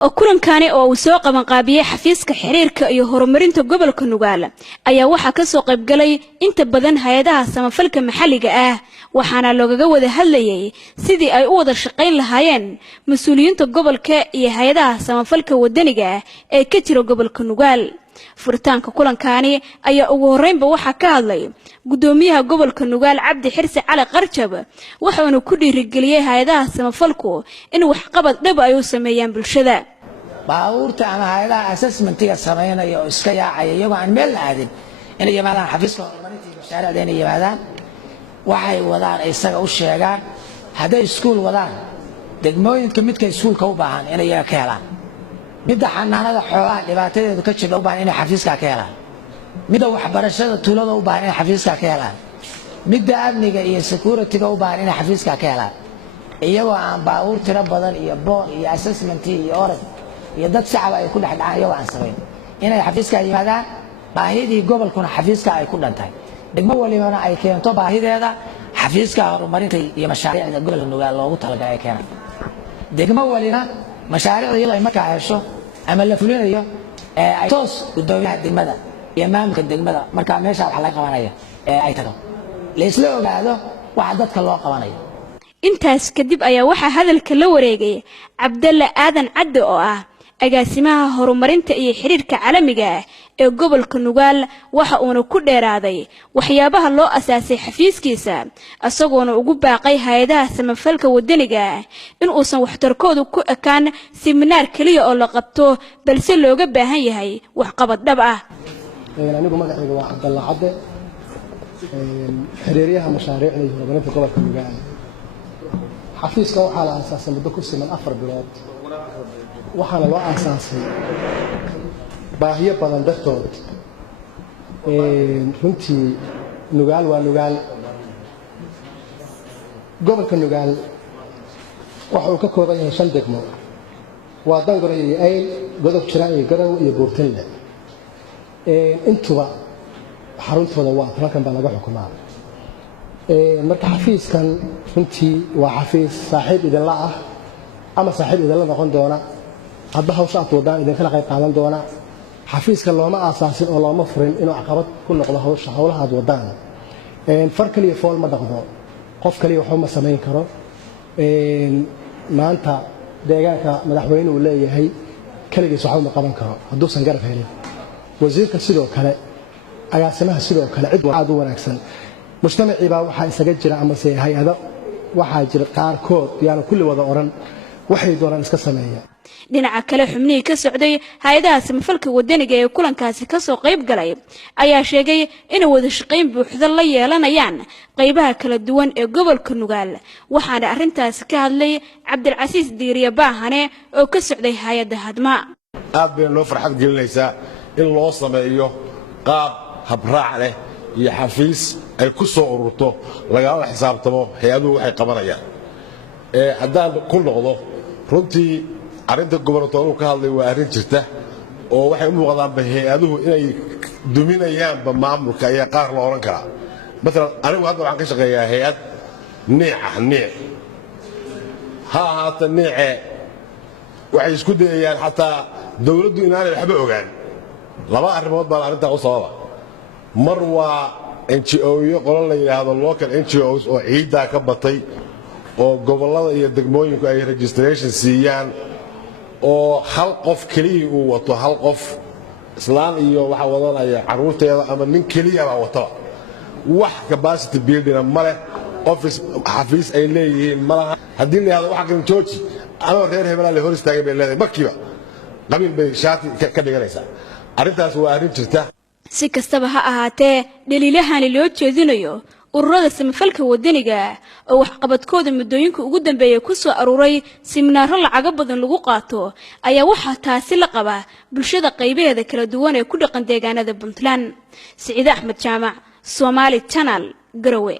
kulankani oo uu soo qaban qaabiyay xafiiska xiriirka iyo horumarinta gobolka Nugaal ayaa waxa ka soo qayb galay inta badan hay'adaha samafalka maxalliga ah waxaana looga wada hadlayay sidii ay u wada shaqayn lahaayeen mas'uuliyiinta gobolka iyo hay'adaha samafalka wadaniga ah ee ka jira gobolka Nugaal. furitaanka kulankani ayaa ugu horeynba waxa ka hadlay gudoomiyaha gobolka Nugaal Cabdi Xirsi Cali Qarjab waxaanu ku dhiirigeliyay hay'adaha samafalku in wax qabad dhab ay u sameeyaan bulshada. baabuurta ama hay'adaha assessmentiga sameeynaya oo iska yaacay iyagoo aan meel aadin in yimaadaan xafiiska horumarinta mashaariicda in yimaadaan waxay wadaan isaga u sheegaan haday iskuul wadaan degmooyinka midka iskuulka u baahan inay iyaga ka helaan midda xanaanada xoolaha dhibaatadeedu ka jirta u baahan inay xafiiska ka helaan midda waxbarashada tuulada u baahan inay xafiiska ka helaan midda amniga iyo security-ga u baahan inay xafiiska ka helaan iyagoo aan baabuur tiro badan iyo boon iyo assessment iyo orad iyo dad shacab ay ku dhaxdhacaan iyagoo aan sameyn inay xafiiska yimaadaan baahidii gobolkuna xafiiska ay ku dhantay degmo walibana ay keento baahideeda xafiiska horumarinta iyo mashaariicda gobolka Nugaal loogu talagalay ay keenaan degmo walina mashaariicda iyadoo ay markaa hesho ama la fulinayo ay toos gudoomiyaha degmada iyo maamulka degmada markaa meesha wax laga qabanayo ay tago la isla ogaado waxa dadka loo qabanayo. intaas kadib ayaa waxa hadalka la wareegay Cabdalla Aadan Cadde oo ah agaasimaha horumarinta iyo xiriirka caalamiga ah ee gobolka Nugaal waxa uu ku dheeraaday waxyaabaha loo asaasay xafiiskiisa asagoona ugu baaqay hay'adaha samafalka wadaniga ah in uusan waxtarkoodu ku ekaan seminar kaliya oo la qabto balse looga baahan yahay wax qabad dhab ah. anigu magacayga waa Cabdalla Cadde xiriiriyaha mashaariicda iyo horumarinta gobolka Nugaal. xafiiska waxaa la aasaasay muddo ku siman 4 bilood waxaana loo aasaasay baahiyo badan dartood runtii Nugaal waa Nugaal gobolka Nugaal waxa uu ka kooban yahay 5 degmo waa Dangor iyo Ayl godob Jira iyo Garow iyo Buurtile intuba xaruntooda waa halkan baa laga xukumaa. marka xafiiskan runtii waa xafiis saaxiib idin la ah ama saaxiib idin la noqon doona hadba hawsha aad wadaan idin kala qayb qaadan doona. xafiiska looma aasaasin oo looma furin inuu caqabad ku noqdo hawlaha aad wadaan. far kaliya fool ma dhaqdo qof kaliya waxba ma samayn karo. maanta deegaanka madaxweynuhu leeyahay kaligiis waxba ma qaban karo hadduusan garab helin. wasiirka sidoo kale agaasimaha sidoo kale cid aad u wanaagsan mujtamacii baa waxaa isaga jira ama se hay'ado waxaa jira qaarkood yaana kulli wada oran waxay doonaan iska sameeyaan. dhinaca kale xubnihii ka socday hay'adaha samafalka wadaniga ee kulankaasi ka soo qayb galay ayaa sheegay in wada shaqayn buuxda la yeelanayaan qaybaha kala duwan ee gobolka Nugaal waxaana arintaas ka hadlay Cabdilcasiis Diiriye Baahane oo ka socday hay'adda Hadma. aad bay loo farxad gelinaysaa in loo sameeyo qaab habraac leh iyo xafiis ay ku soo ururto laga xisaabtamo hay'aduhu waxay qabanayaan. haddaan ku noqdo runtii arinta gobolka ka hadlay waa arin jirta oo waxay u muuqdaan hay'aduhu inay duminayaan maamulka ayaa qaar la oran kara. مثلا anigu hadda waxaan ka shaqeeyaa hay'ad niic ha haata niice waxay isku dayayaan xataa dawladdu inaanay waxba ogaan. laba arrimood baa arinta u sababa. mar waa NGO-yo qolo la yiraahdo local NGOs oo ciidda ka batay oo gobolada iyo degmooyinku ay registration siiyaan oo hal qof kaliya uu wato hal qof islaan iyo waxa wadanaya caruurteeda ama nin kaliya baa wato wax capacity building male office xafiis ay leeyihiin malaha hadii la yiraahdo waxa kan jooji ama reer hebel la hor istaagay bay leedahay markiiba qabiil bay shaati ka dhiganaysaa. arintaas waa arin jirta. si kastaba ha ahaatee dhaliilahan loo jeedinayo ururada samafalka wadaniga oo wax qabadkooda muddooyinka ugu dambeeyay ku soo aruuray seminaaro lacag badan lagu qaato ayaa waxa taasi la qaba bulshada qaybaheeda kala duwan ee ku dhaqan deegaanada Puntland. Saciid Axmed Jaamac, Somali Channel, Garowe.